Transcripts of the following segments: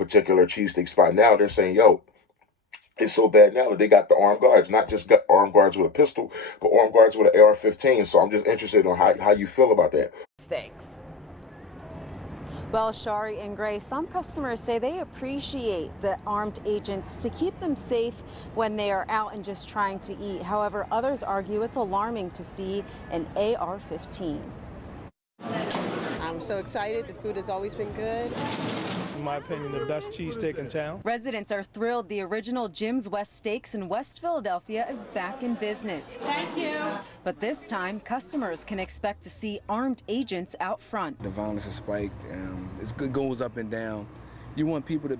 particular cheesesteak spot. Now they're saying, yo, it's so bad now that they got the armed guards, not just got armed guards with a pistol, but armed guards with an AR-15. So I'm just interested in how you feel about that. Steaks. Well, Shari and Gray, some customers say they appreciate the armed agents to keep them safe when they are out and just trying to eat. However, others argue it's alarming to see an AR-15. I'm so excited. The food has always been good. In my opinion, the best cheesesteak in town. Residents are thrilled the original Jim's West Steaks in West Philadelphia is back in business. Thank you. But this time, customers can expect to see armed agents out front. The violence has spiked. It goes up and down. You want people to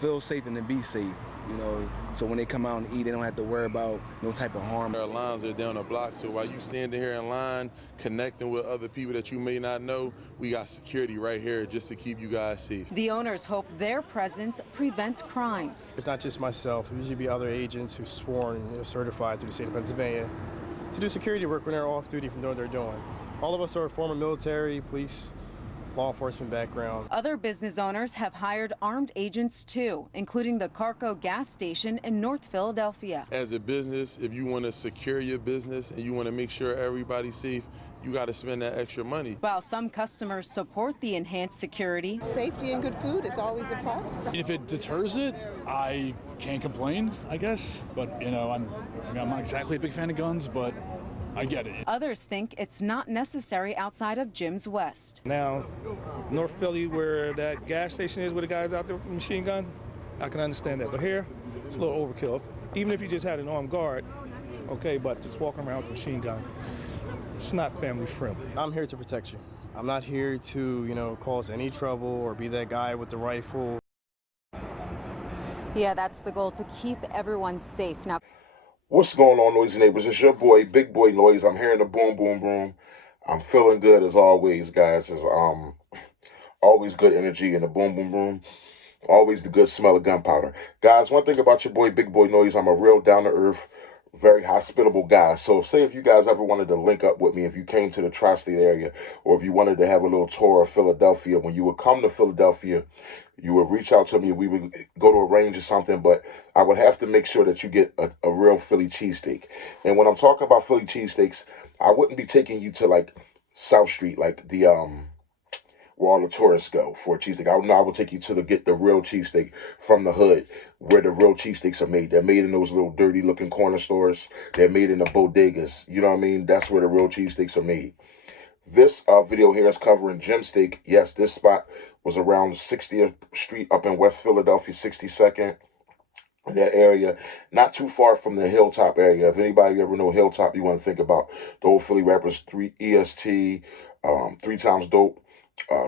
feel safe and to be safe, you know, so when they come out and eat, they don't have to worry about no type of harm. Our lines are down the block, so while you standing here in line, connecting with other people that you may not know, we got security right here just to keep you guys safe. The owners hope their presence prevents crimes. It's not just myself. There usually be other agents who's sworn and certified through the state of Pennsylvania to do security work when they're off duty from doing what they're doing. All of us are former military, police, law enforcement background. Other business owners have hired armed agents too, including the Carco gas station in North Philadelphia. As a business, if you want to secure your business and you want to make sure everybody's safe, you got to spend that extra money. While some customers support the enhanced security, Safety and good food is always a plus. If it deters it, I can't complain, I guess. But, you know, I'm not exactly a big fan of guns, but I get it. Others think it's not necessary outside of Jim's West. Now, North Philly, where that gas station is, where the guys out there with a machine gun, I can understand that. But here, it's a little overkill. Even if you just had an armed guard, okay, but just walking around with a machine gun, it's not family friendly. I'm here to protect you. I'm not here to, you know, cause any trouble or be that guy with the rifle. Yeah, that's the goal, to keep everyone safe. Now, What's going on, noisy neighbors? It's your boy, Big Boy Noise. I'm hearing the boom, boom, boom. I'm feeling good as always, guys. It's always good energy in the boom, boom, boom. Always the good smell of gunpowder. Guys, one thing about your boy, Big Boy Noise, I'm a real down-to-earth, very hospitable guy. So say if you guys ever wanted to link up with me, if you came to the tri-state area, or if you wanted to have a little tour of Philadelphia, when you would come to Philadelphia, you would reach out to me, we would go to arrange or something, but I would have to make sure that you get a real Philly cheesesteak. And when I'm talking about Philly cheesesteaks, I wouldn't be taking you to like South Street, like the where all the tourists go for a cheesesteak. I will take you to get the real cheesesteak from the hood, where the real cheesesteaks are made. They're made in those little dirty looking corner stores. They're made in the bodegas. You know what I mean? That's where the real cheesesteaks are made. This video here is covering Jim Steak. Yes, this spot was around 60th Street up in West Philadelphia, 62nd, in that area. Not too far from the Hilltop area. If anybody ever know Hilltop, you want to think about the old Philly rappers, 3 EST, 3 Times Dope,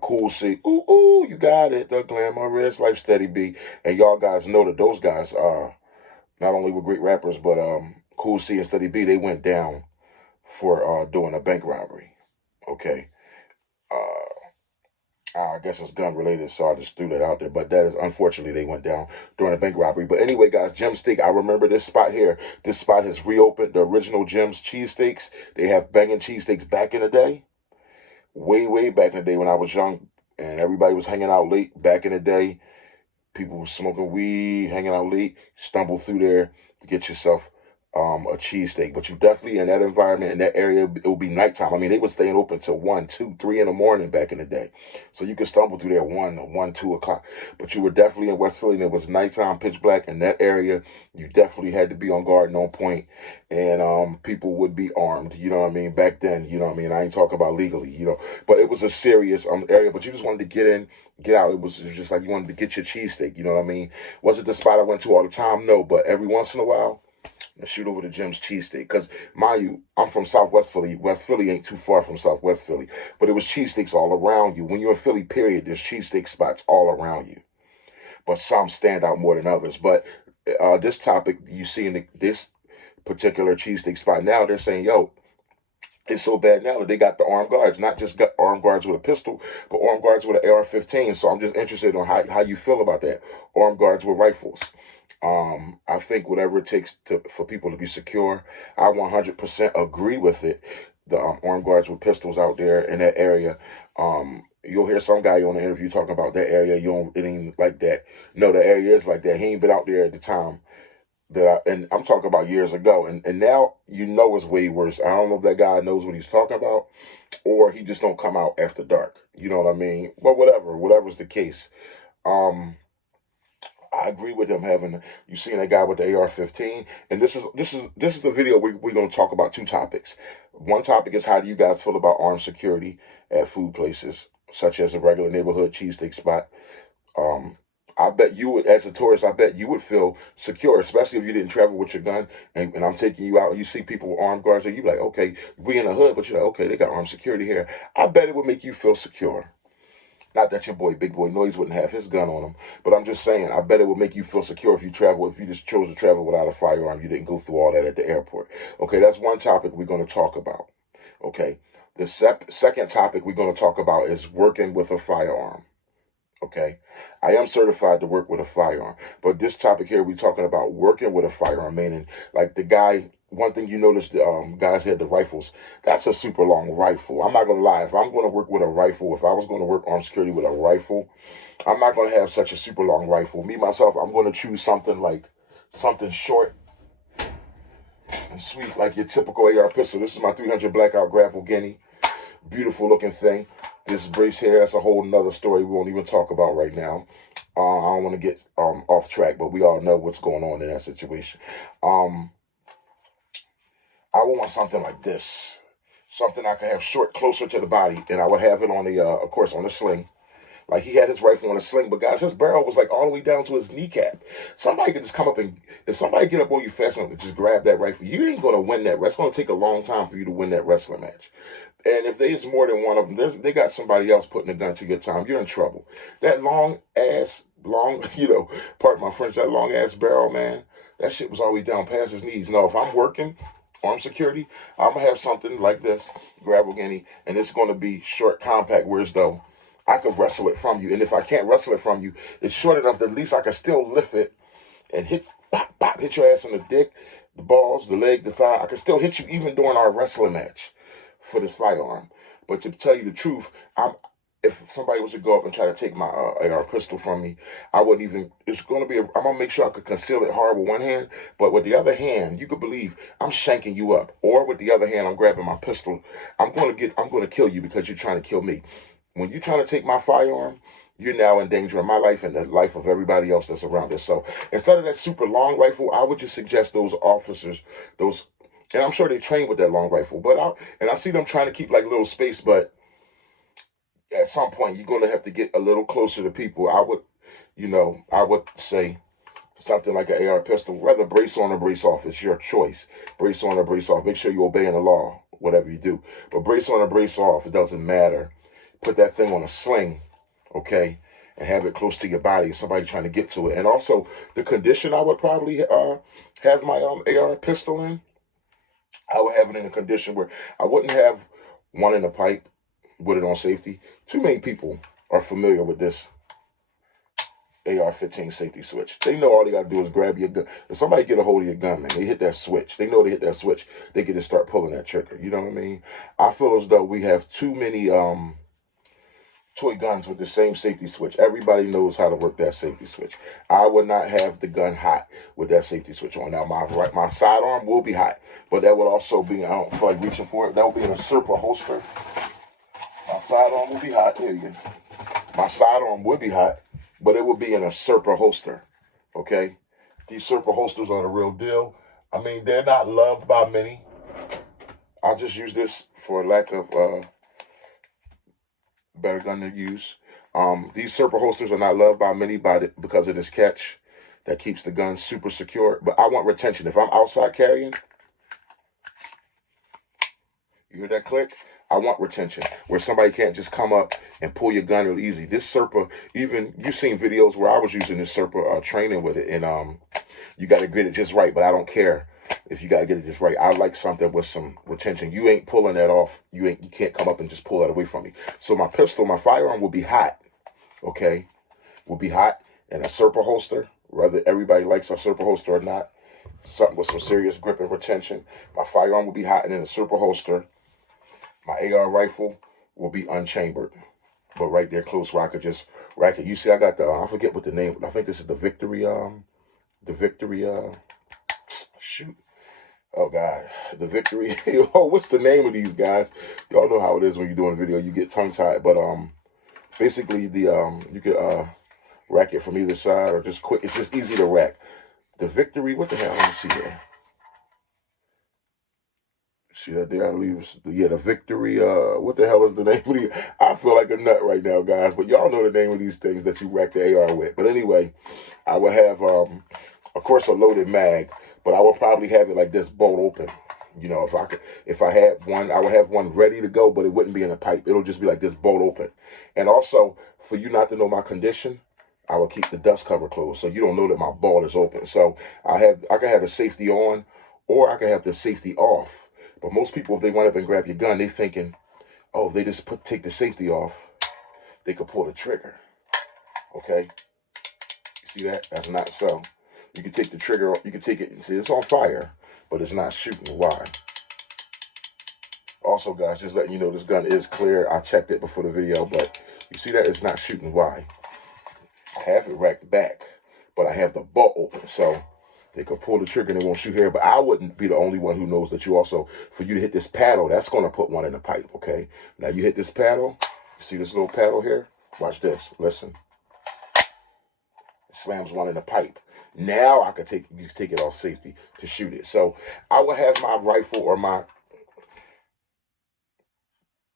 Cool C. Ooh, ooh, you got it. The Glamorous Life, Steady B. And y'all guys know that those guys not only were great rappers, but Cool C and Steady B, they went down for doing a bank robbery. Okay. I guess it's gun related, so I just threw that out there. But that is, unfortunately, they went down during a bank robbery. But anyway, guys, Jim Steak, I remember this spot here. This spot has reopened. The original Jim's cheesesteaks. They have banging cheesesteaks back in the day. Way, way back in the day when I was young and everybody was hanging out late back in the day. People were smoking weed, hanging out late. Stumble through there to get yourself a cheesesteak. But you definitely, in that environment, in that area, it would be nighttime. I mean, they were staying open till 1, 2, 3 in the morning back in the day. So you could stumble through there 1, 2 o'clock. But you were definitely in West Philly, and it was nighttime, pitch black. In that area, you definitely had to be on guard and on point. And people would be armed, you know what I mean, back then, you know what I mean. I ain't talking about legally, you know. But it was a serious area, but you just wanted to get in, get out. It was just like you wanted to get your cheesesteak, you know what I mean. Was it the spot I went to all the time? No, but every once in a while, let's shoot over to Jim's cheesesteak. Because, mind you, I'm from Southwest Philly. West Philly ain't too far from Southwest Philly. But it was cheesesteaks all around you. When you're in Philly, period, there's cheesesteak spots all around you. But some stand out more than others. But this topic, you see in this particular cheesesteak spot, now they're saying, yo, it's so bad now that they got the armed guards, not just got armed guards with a pistol, but armed guards with an AR-15. So I'm just interested in how you feel about that. Armed guards with rifles. I think whatever it takes for people to be secure, I 100% agree with it. The armed guards with pistols out there in that area, You'll hear some guy on the interview talking about that area. You don't, it ain't like that. No, the area is like that. He ain't been out there at the time and I'm talking about years ago. And now you know it's way worse. I don't know if that guy knows what he's talking about, or he just don't come out after dark. You know what I mean? But whatever's the case. I agree with him having. You seen that guy with the AR-15, and this is the video we're going to talk about two topics. One topic is, how do you guys feel about armed security at food places such as a regular neighborhood cheesesteak spot? Um, I bet you would, as a tourist, I bet you would feel secure, especially if you didn't travel with your gun, and I'm taking you out and you see people with armed guards, and you be like, okay, we in the hood, but you're like, okay, they got armed security here. I bet it would make you feel secure. Not that your boy, Big Boy Noise, wouldn't have his gun on him, but I'm just saying, I bet it would make you feel secure if you just chose to travel without a firearm. You didn't go through all that at the airport. Okay, that's one topic we're going to talk about. Okay, the second topic we're going to talk about is working with a firearm. Okay, I am certified to work with a firearm, but this topic here, we're talking about working with a firearm, meaning like the guy. One thing you notice, the guys had the rifles. That's a super long rifle. I'm not gonna lie. If I'm gonna work with a rifle, if I was gonna work armed security with a rifle, I'm not gonna have such a super long rifle. Me myself, I'm gonna choose something short and sweet, like your typical AR pistol. This is my 300 Blackout Gravel Guinea. Beautiful looking thing. This brace here, that's a whole nother story we won't even talk about right now. I don't want to get off track, but we all know what's going on in that situation. I would want something like this. Something I could have short, closer to the body, and I would have it on the, of course, on the sling. Like, he had his rifle on a sling, but guys, his barrel was like all the way down to his kneecap. Somebody could just come up and, if somebody get up on you fast enough to just grab that rifle, you ain't going to win that. It's going to take a long time for you to win that wrestling match. And if there's more than one of them, they got somebody else putting a gun to your time, you're in trouble. That long, pardon my French, that long ass barrel, man, that shit was all the way down past his knees. No, if I'm working armed security, I'm going to have something like this, Gravel Guinea, and it's going to be short, compact, whereas though I could wrestle it from you. And if I can't wrestle it from you, it's short enough that at least I can still lift it and hit your ass on the dick, the balls, the leg, the thigh. I can still hit you even during our wrestling match for this firearm. But to tell you the truth, if somebody was to go up and try to take my AR pistol from me, I wouldn't even, I'm going to make sure I could conceal it hard with one hand, but with the other hand, you could believe I'm shanking you up. Or with the other hand, I'm grabbing my pistol. I'm going to kill you because you're trying to kill me. When you're trying to take my firearm, you're now in danger of my life and the life of everybody else that's around us. So instead of that super long rifle, I would just suggest those officers, and I'm sure they train with that long rifle, I see them trying to keep like little space, but at some point you're going to have to get a little closer to people. I would say something like an AR pistol, whether brace on or brace off, it's your choice. Brace on or brace off. Make sure you're obeying the law, whatever you do. But brace on or brace off, it doesn't matter. Put that thing on a sling, okay, and have it close to your body. Somebody trying to get to it. And also, the condition I would probably have my AR pistol in, I would have it in a condition where I wouldn't have one in a pipe with it on safety. Too many people are familiar with this AR-15 safety switch. They know all they got to do is grab your gun. If somebody get a hold of your gun, man, they hit that switch. They know they hit that switch. They get to start pulling that trigger. You know what I mean? I feel as though we have too many toy guns with the same safety switch. Everybody knows how to work that safety switch. I would not have the gun hot with that safety switch on. Now, my sidearm will be hot, but that would also be, I don't feel like reaching for it, that would be in a Serpa holster. My sidearm will be hot. There you go. My sidearm would be hot, but it would be in a Serpa holster, okay? These Serpa holsters are the real deal. I mean, they're not loved by many. I'll just use this for lack of better gun to use. These Serpa holsters are not loved by many because of this catch that keeps the gun super secure. But I want retention. If I'm outside carrying, you hear that click? I want retention where somebody can't just come up and pull your gun real easy. This Serpa, even you've seen videos where I was using this Serpa training with it, and you got to get it just right. But I don't care if you got to get it just right. I like something with some retention. You ain't pulling that off. You can't come up and just pull that away from me. So my pistol, my firearm will be hot. Okay, will be hot in a Serpa holster. Whether everybody likes a Serpa holster or not, something with some serious grip and retention. My firearm will be hot and in a Serpa holster. My AR rifle will be unchambered. but right there close where I could just rack it. You see, I got the, I forget what the name, I think this is the Victory, shoot. Oh God, the Victory. Oh, what's the name of these guys? Y'all know how it is when you're doing a video, you get tongue tied. But basically the you could rack it from either side or just quick. It's just easy to rack. The Victory. What the hell? Let me see here. See that there? I leave. Yeah, the Victory. What the hell is the name of the? I feel like a nut right now, guys. But y'all know the name of these things that you rack the AR with. But anyway, I would have of course, a loaded mag, but I would probably have it like this, bolt open. You know, if I had one, I would have one ready to go, but it wouldn't be in a pipe. It'll just be like this, bolt open. And also, for you not to know my condition, I will keep the dust cover closed, so you don't know that my bolt is open. So I can have the safety on, or I can have the safety off. But most people, if they run up and grab your gun, they thinking, oh, if they just take the safety off, they could pull the trigger. Okay, you see that? That's not so. You can take the trigger, you can take it, see it's on fire, but it's not shooting. Why? Also, guys, just letting you know this gun is clear. I checked it before the video, but you see that it's not shooting. Why? I have it racked back, but I have the bolt open, so they could pull the trigger and it won't shoot here. But I wouldn't be the only one who knows that you also, for you to hit this paddle, that's going to put one in the pipe, okay? Now you hit this paddle, you see this little paddle here? Watch this, listen. It slams one in the pipe. Now I could take it off safety to shoot it. So I would have my rifle or my,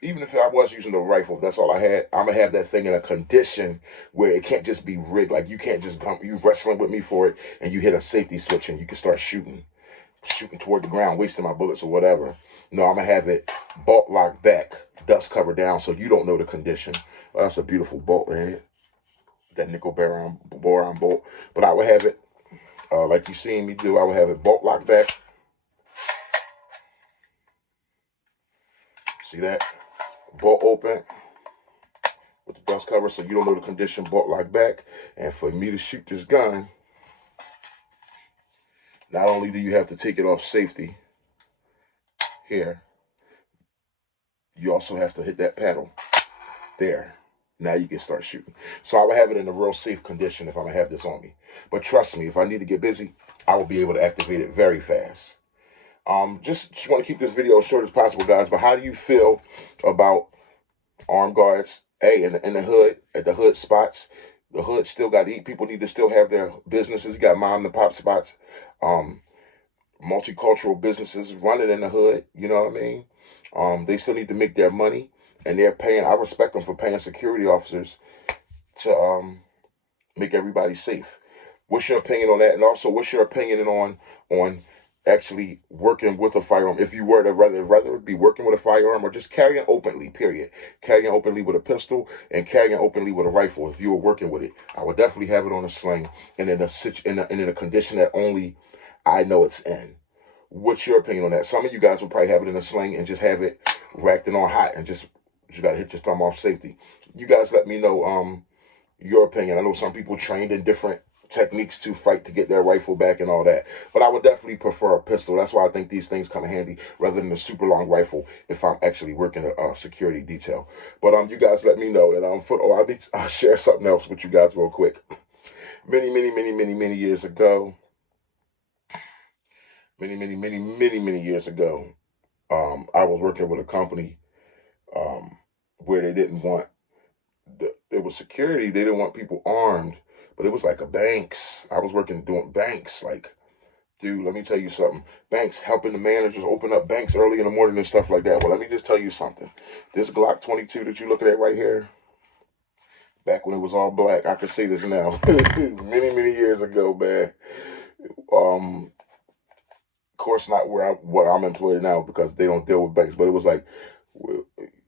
even if I was using the rifle, if that's all I had, I'm going to have that thing in a condition where it can't just be rigged. Like you can't just come, you wrestling with me for it and you hit a safety switch and you can start shooting toward the ground, wasting my bullets or whatever. No, I'm going to have it bolt locked back, dust covered down so you don't know the condition. Well, that's a beautiful bolt, ain't it? That nickel boron bolt. But I would have it, like you seen me do, I would have it bolt locked back. See that? Bolt open with the dust cover so you don't know the condition, bolt locked back. And for me to shoot this gun, not only do you have to take it off safety here, you also have to hit that paddle there. Now you can start shooting. So I would have it in a real safe condition if I'm going to have this on me. But trust me, if I need to get busy, I will be able to activate it very fast. Just want to keep this video as short as possible, guys. But how do you feel about armed guards? Hey, in the hood, at the hood spots, the hood still got to eat. People need to still have their businesses. You got mom and pop spots, multicultural businesses running in the hood. You know what I mean? They still need to make their money. And they're paying, I respect them for paying security officers to make everybody safe. What's your opinion on that? And also, what's your opinion on actually working with a firearm? If you were to rather be working with a firearm or just carrying openly, period. Carrying openly with a pistol and carrying openly with a rifle. If you were working with it, I would definitely have it on a sling and in a condition that only I know it's in. What's your opinion on that? Some of you guys would probably have it in a sling and just have it racked and on hot and just you got to hit your thumb off safety. You guys let me know your opinion. I know some people trained in different techniques to fight to get their rifle back and all that. But I would definitely prefer a pistol. That's why I think these things come in handy rather than a super long rifle if I'm actually working a security detail. But you guys let me know. And I'll share something else with you guys real quick. Many years ago, many years ago, I was working with a company where they didn't want, it was security, they didn't want people armed, but it was like a banks. I was doing banks, like, dude, let me tell you something. Banks, helping the managers open up banks early in the morning and stuff like that. Well, let me just tell you something. This Glock 22 that you're looking at right here, back when it was all black, I can say this now, many years ago, man. Of course, not what I'm employed now because they don't deal with banks, but it was like,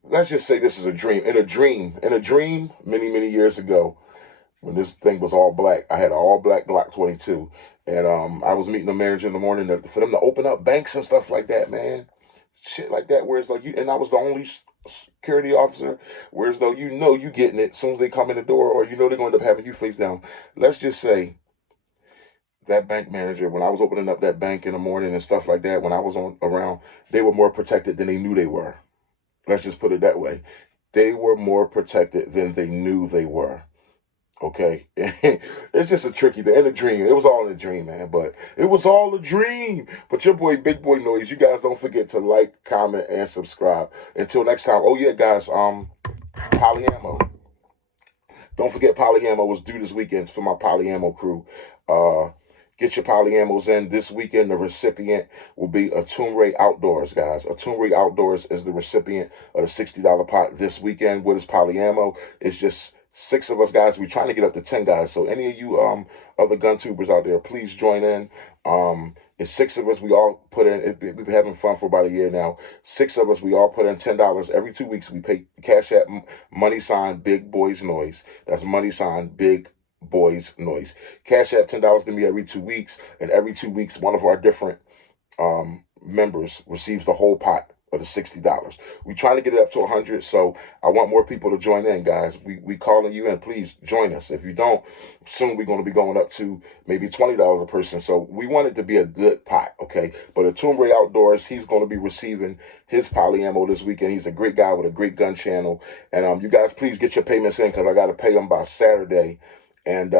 let's just say this is a dream. In a dream, many years ago, when this thing was all black, I had an all black Glock 22, and I was meeting the manager in the morning for them to open up banks and stuff like that, man, shit like that. Whereas like and I was the only security officer. Whereas though you getting it as soon as they come in the door, or they're going to end up having you face down. Let's just say that bank manager, when I was opening up that bank in the morning and stuff like that, when I was around, they were more protected than they knew they were. Let's just put it that way. they were more protected than they knew they were. Okay, it's just a tricky thing. In a dream, it was all in a dream, man. But it was all a dream. But your boy, Big Boy Noise. You guys don't forget to like, comment, and subscribe. Until next time. Oh yeah, guys. Polyammo. Don't forget Polyammo was due this weekend for my Polyammo crew. Get your Polyamos in this weekend. The recipient will be Atumre Outdoors, guys. Atumre Outdoors is the recipient of the $60 pot this weekend. What is Polyammo? It's just 6 of us, guys. We're trying to get up to 10 guys. So any of you other gun tubers out there, please join in. It's 6 of us. We all put in. We've been having fun for about a year now. 6 of us. We all put in $10 every 2 weeks. We pay Cash App money sign Big Boys Noise. That's money sign Big Boys Noise. Cash App $10 to me every 2 weeks, and every 2 weeks, one of our different members receives the whole pot of the $60. We're trying to get it up to 100, so I want more people to join in, guys. We calling you in. Please join us. If you don't, soon we're going to be going up to maybe $20 a person. So we want it to be a good pot, okay? But Atumre Outdoors, he's going to be receiving his Polyammo this weekend. He's a great guy with a great gun channel. And you guys, please get your payments in because I got to pay him by Saturday. And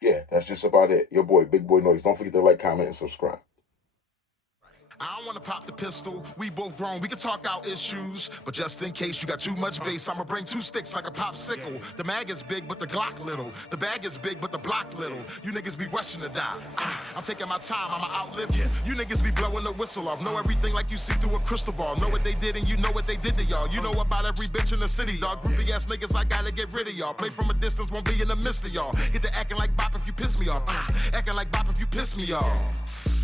yeah, that's just about it. Your boy, Big Boy Noise. Don't forget to like, comment, and subscribe. I don't wanna pop the pistol, we both grown, we can talk out issues. But just in case you got too much bass, I'ma bring 2 sticks like a popsicle. The mag is big, but the Glock little. The bag is big, but the block little. You niggas be rushing to die. I'm taking my time, I'ma outlive you. You niggas be blowing the whistle off. Know everything like you see through a crystal ball. Know what they did and you know what they did to y'all. You know about every bitch in the city, dog. Groupie ass niggas, I gotta get rid of y'all. Play from a distance, won't be in the midst of y'all. Get to acting like bop if you piss me off. Acting like bop if you piss me off.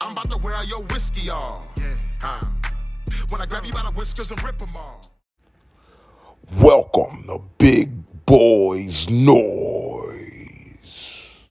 I'm about to wear out your whiskey off. When I grab you by the whiskers and rip them off. Welcome to Big Boys Noise.